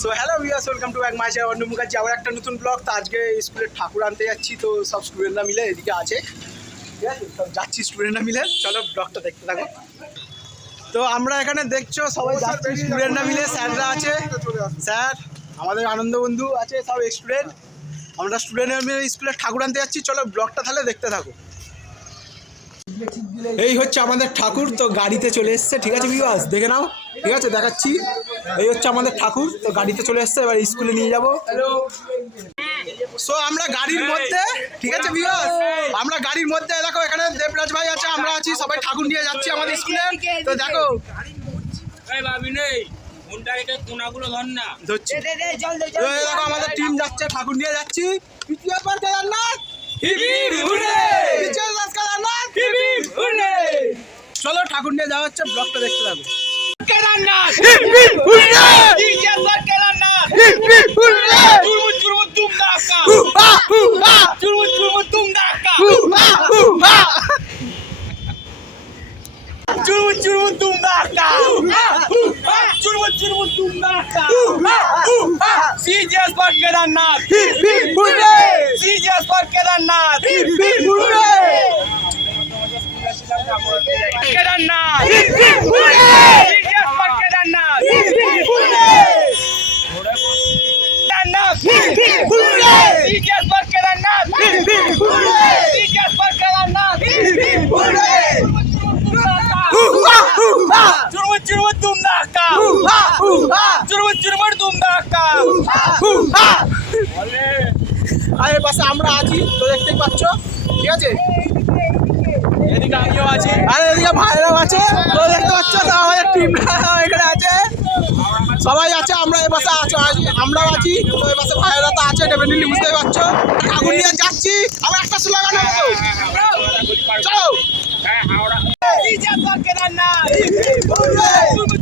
So hello viewers, welcome to back my channel Arnab Mukherjee. আবার একটা নতুন ব্লগ। তো আজকে স্কুলের ঠাকুর আনতে যাচ্ছি, তো সব স্টুডেন্টরা মিলে এদিকে আছে, ঠিক আছে? সব যাচ্ছি স্টুডেন্টরা মিলে, চলো ব্লগটা দেখতে থাকো। তো আমরা এখানে দেখছো সবাই যাচ্ছি স্টুডেন্টরা মিলে, স্যাররা আছে, স্যার আমাদের আনন্দ বন্ধু আছে, সব স্টুডেন্ট। আমরা স্টুডেন্টরা মিলে স্কুলের ঠাকুর আনতে যাচ্ছি, চলো ব্লগটা তাহলে দেখতে থাকো। এই হচ্ছে আমাদের ঠাকুর, তো গাড়িতে চলে এসছে, ঠিক আছে ভিউয়ার্স? দেখে নাও, ঠিক আছে, দেখাচ্ছি। এই হচ্ছে আমাদের ঠাকুর, তো গাড়িতে চলে এসছে, এবার স্কুলে নিয়ে যাবো। সো আমরা গাড়ির মধ্যে, ঠিক আছে ভিউয়ার্স, আমরা গাড়ির মধ্যে দেখো, এখানে দেবরাজ ভাই আছে, আমরা আছি, সবাই ঠাকুর নিয়ে যাচ্ছি আমাদের স্কুলে। তো দেখো দেখো আমাদের টিম যাচ্ছে, ঠাকুর নিয়ে যাচ্ছি। চলো ঠাকুর নিয়ে যাওয়া হচ্ছে, ব্লগটা দেখতে থাকো। CJS for Kedarnath. CJS for Kedarnath. Kedarnath. CJS for Kedarnath. CJS for Kedarnath. CJS for Kedarnath. Churmut dumdaka. Churmut dumdaka. আরে বাসে আমরা আছি, তো দেখতেই পাচ্ছ, ঠিক আছে? এদিকে আমিও আছি। আরে এদিকে ভাইরাও আছে, তো দেখতে পাচ্ছ, তো আমাদের টিমটা এখানে আছে, সবাই আছে, আমরা এ বাসে আছি, আমরাও আছি, তো এ বাসে ভাইরা তো আছে, ডেফিনেটলি বুঝতেই পারছো। ঠাকুর নিয়ে যাচ্ছি, আবার একটা স্লোগান হবে, চলো। CJS for Kedarnath.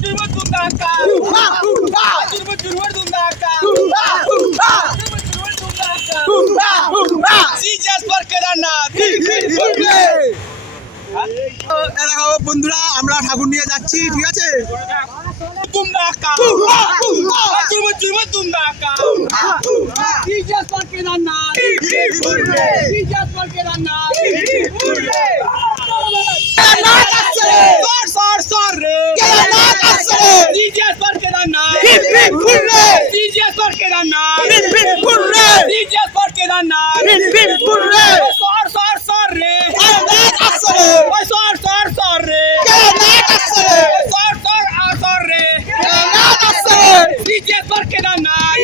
Churmut dumdaka. Churmut dumdaka. CJS for Kedarnath. দেখো বন্ধুরা, আমরা ঠাকুর নিয়ে যাচ্ছি, ঠিক আছে? Dumdaka. Churmut dumdaka. CJS for Kedarnath. CJS for Kedarnath. Sor re. CJS for Kedarnath. CJS for Kedarnath. CJS for Kedarnath. Sor re. Sor re. Sor re. CJS for Kedarnath.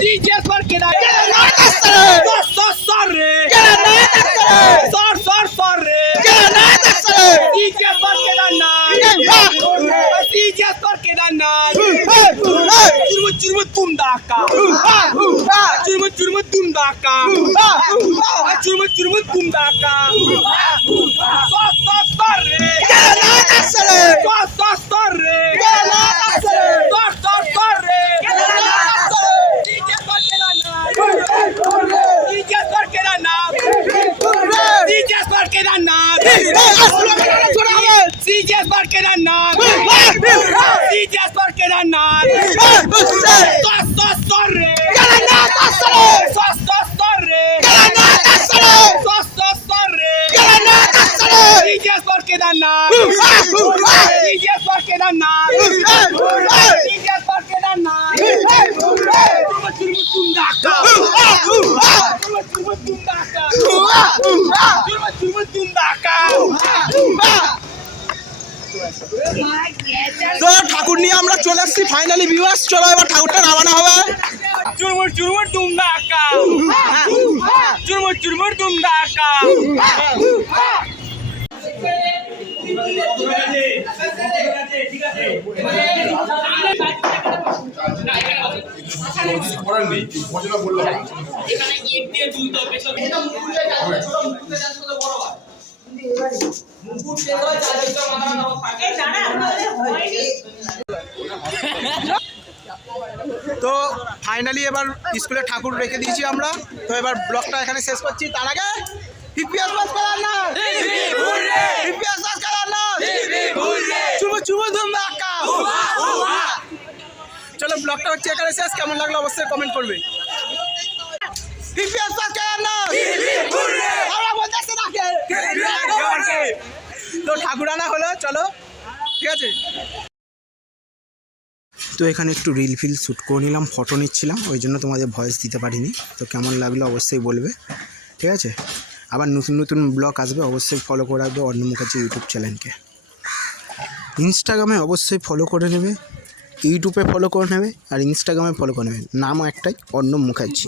CJS for Kedarnath. Sor re. Sor re. CJS for Kedarnath. CJS for Kedarnath. Churmut dumdaka. Churmut dumdaka. Churmut dumdaka. Sor re. Sor re. Sor re. CJS for Kedarnath. CJS for Kedarnath. CJS for Kedarnath. CJS for Kedarnath. CJS for Kedarnath. Sor re. Sor re. Sor re. CJS for Kedarnath. CJS for Kedarnath. CJS for Kedarnath. Churmut dumdaka. Churmut dumdaka. Churmut dumdaka. তো ঠাকুর নিয়ে আমরা চলে এসেছি finally viewers, চলো এবার ঠাকুরটা নামানো হবে। Churmut dumdaka. Churmut dumdaka. তো ফাইনালি এবার স্কুলে ঠাকুর রেখে দিয়েছি আমরা, তো এবার ব্লগটা এখানে শেষ করছি। তার আগে ইপিএস বাস করার না, ইপিএস বাস করার না, চুমু চুমু ধুম ধাক্কা। চলো ব্লগটা হচ্ছে এখানে শেষ। কেমন লাগলো অবশ্যই কমেন্ট করবে। তো ঠাকুর আনা হলো, চলো ঠিক আছে। তো এখানে একটু রিল ফিল শ্যুট করে নিলাম, ফটো নিচ্ছিলাম, ওই জন্য তোমাদের ভয়েস দিতে পারিনি। তো কেমন লাগলো অবশ্যই বলবে, ঠিক আছে। আবার নতুন নতুন ব্লগ আসবে, অবশ্যই ফলো করে রাখবে অর্ণ মুখার্জি ইউটিউব চ্যানেলকে। ইনস্টাগ্রামে অবশ্যই ফলো করে নেবে, ইউটিউবে ফলো করে নেবে, আর ইনস্টাগ্রামে ফলো করে নেবে। নামও একটাই, অর্ণ মুখার্জি।